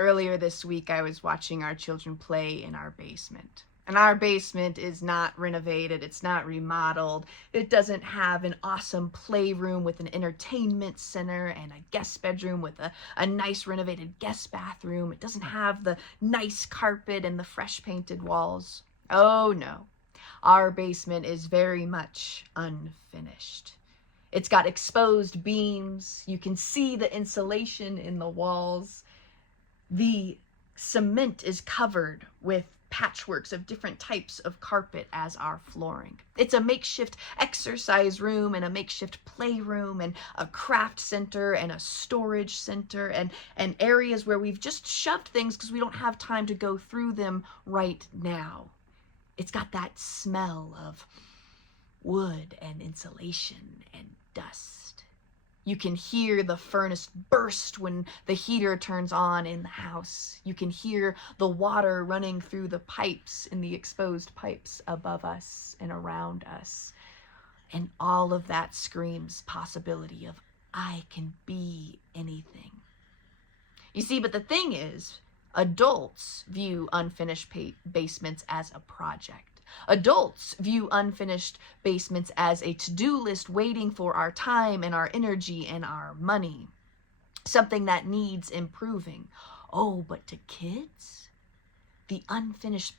Earlier this week, I was watching our children play in our basement. And our basement is not renovated, it's not remodeled. It doesn't have an awesome playroom with an entertainment center and a guest bedroom with a nice renovated guest bathroom. It doesn't have the nice carpet and the fresh painted walls. Oh no, our basement is very much unfinished. It's got exposed beams. You can see the insulation in the walls. The cement is covered with patchworks of different types of carpet as our flooring. It's a makeshift exercise room and a makeshift playroom and a craft center and a storage center and areas where we've just shoved things because we don't have time to go through them right now. It's got that smell of wood and insulation and dust. You can hear the furnace burst when the heater turns on in the house. You can hear the water running through the pipes in the exposed pipes above us and around us. And all of that screams possibility of I can be anything. You see, but the thing is, adults view unfinished basements as a project. Adults view unfinished basements as a to-do list waiting for our time and our energy and our money. Something that needs improving. Oh, but to kids, the unfinished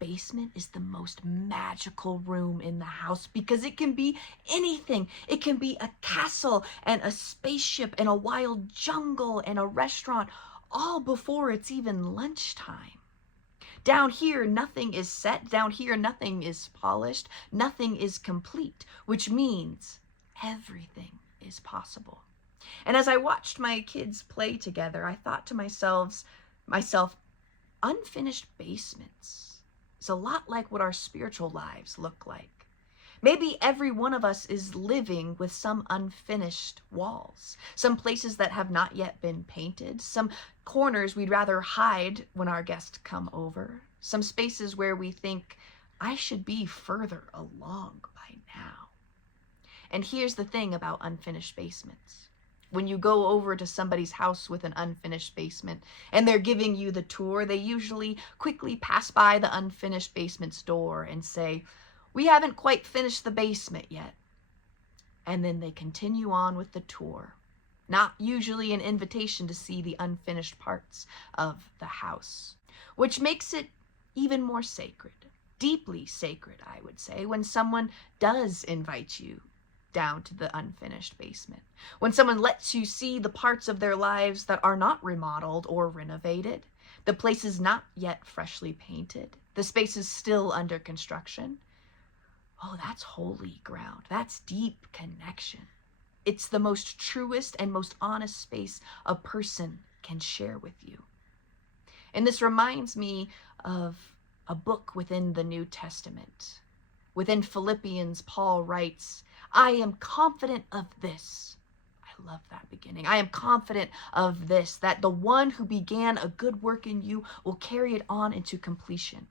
basement is the most magical room in the house because it can be anything. It can be a castle and a spaceship and a wild jungle and a restaurant, all before it's even lunchtime. Down here, nothing is set. Down here, nothing is polished. Nothing is complete, which means everything is possible. And as I watched my kids play together, I thought to myself, unfinished basements is a lot like what our spiritual lives look like. Maybe every one of us is living with some unfinished walls, some places that have not yet been painted, some corners we'd rather hide when our guests come over, some spaces where we think, I should be further along by now. And here's the thing about unfinished basements. When you go over to somebody's house with an unfinished basement and they're giving you the tour, they usually quickly pass by the unfinished basement's door and say, we haven't quite finished the basement yet. And then they continue on with the tour, not usually an invitation to see the unfinished parts of the house, which makes it even more sacred, deeply sacred, I would say, when someone does invite you down to the unfinished basement, when someone lets you see the parts of their lives that are not remodeled or renovated, the places not yet freshly painted, the spaces still under construction. Oh, that's holy ground. That's deep connection. It's the most truest and most honest space a person can share with you. And this reminds me of a book within the New Testament. Within Philippians, Paul writes, I am confident of this. I love that beginning. I am confident of this, that the one who began a good work in you will carry it on into completion.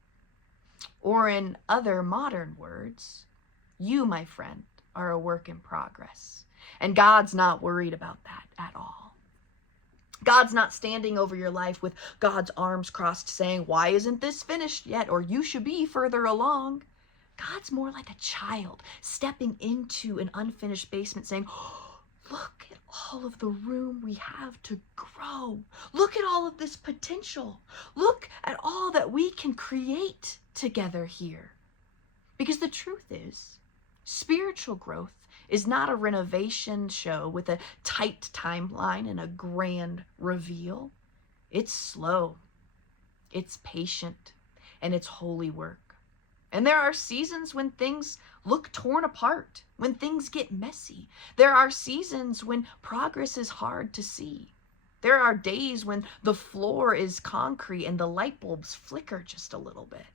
Or in other modern words, you, my friend, are a work in progress. And God's not worried about that at all. God's not standing over your life with God's arms crossed saying, why isn't this finished yet? Or you should be further along. God's more like a child stepping into an unfinished basement saying, look at all of the room we have to grow. Look at all of this potential. Look at all that we can create together here. Because the truth is, spiritual growth is not a renovation show with a tight timeline and a grand reveal. It's slow, it's patient, and it's holy work. And there are seasons when things look torn apart, when things get messy. There are seasons when progress is hard to see. There are days when the floor is concrete and the light bulbs flicker just a little bit.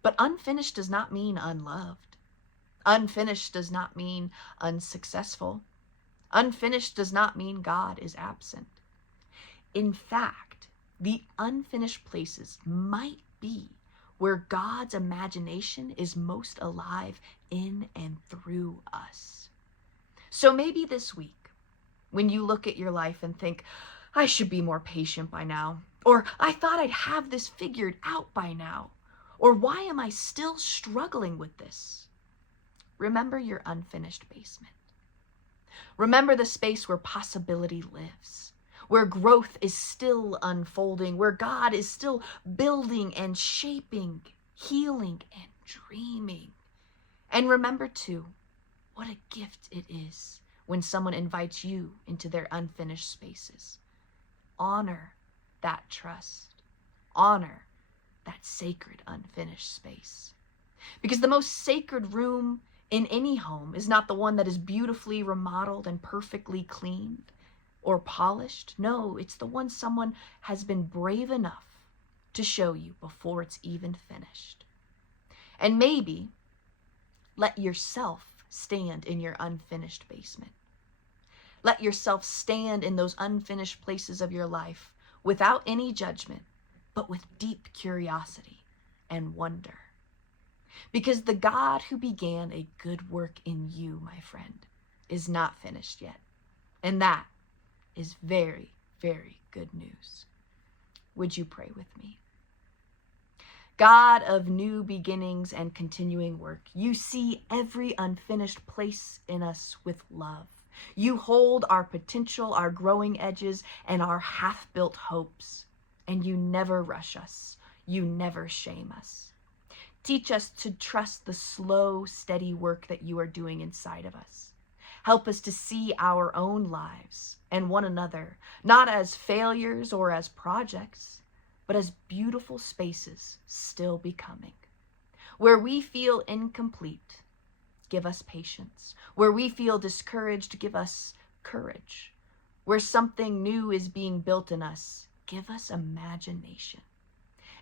But unfinished does not mean unloved. Unfinished does not mean unsuccessful. Unfinished does not mean God is absent. In fact, the unfinished places might be where God's imagination is most alive in and through us. So maybe this week, when you look at your life and think, I should be more patient by now. Or I thought I'd have this figured out by now. Or why am I still struggling with this? Remember your unfinished basement. Remember the space where possibility lives, where growth is still unfolding, where God is still building and shaping, healing and dreaming. And remember too, what a gift it is when someone invites you into their unfinished spaces. Honor that trust. Honor that sacred unfinished space. Because the most sacred room in any home is not the one that is beautifully remodeled and perfectly cleaned or polished. No, it's the one someone has been brave enough to show you before it's even finished. And maybe let yourself stand in your unfinished basement. Let yourself stand in those unfinished places of your life without any judgment, but with deep curiosity and wonder. Because the God who began a good work in you, my friend, is not finished yet. And that is very, very good news. Would you pray with me? God of new beginnings and continuing work, you see every unfinished place in us with love. You hold our potential, our growing edges, and our half-built hopes. And you never rush us. You never shame us. Teach us to trust the slow, steady work that you are doing inside of us. Help us to see our own lives and one another, not as failures or as projects, but as beautiful spaces still becoming. Where we feel incomplete, give us patience. Where we feel discouraged, give us courage. Where something new is being built in us, give us imagination.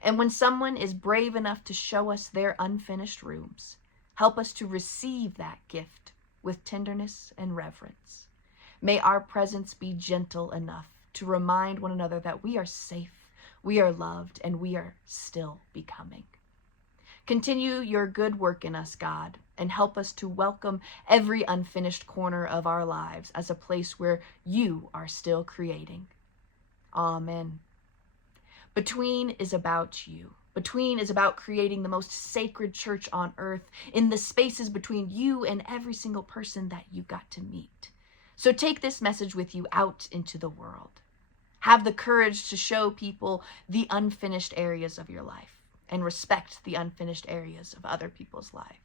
And when someone is brave enough to show us their unfinished rooms, help us to receive that gift with tenderness and reverence. May our presence be gentle enough to remind one another that we are safe, we are loved, and we are still becoming. Continue your good work in us, God, and help us to welcome every unfinished corner of our lives as a place where you are still creating. Amen. Between is about you. Between is about creating the most sacred church on earth in the spaces between you and every single person that you got to meet. So take this message with you out into the world. Have the courage to show people the unfinished areas of your life and respect the unfinished areas of other people's life.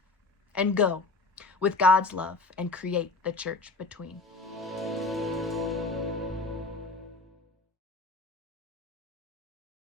And go with God's love and create the church between.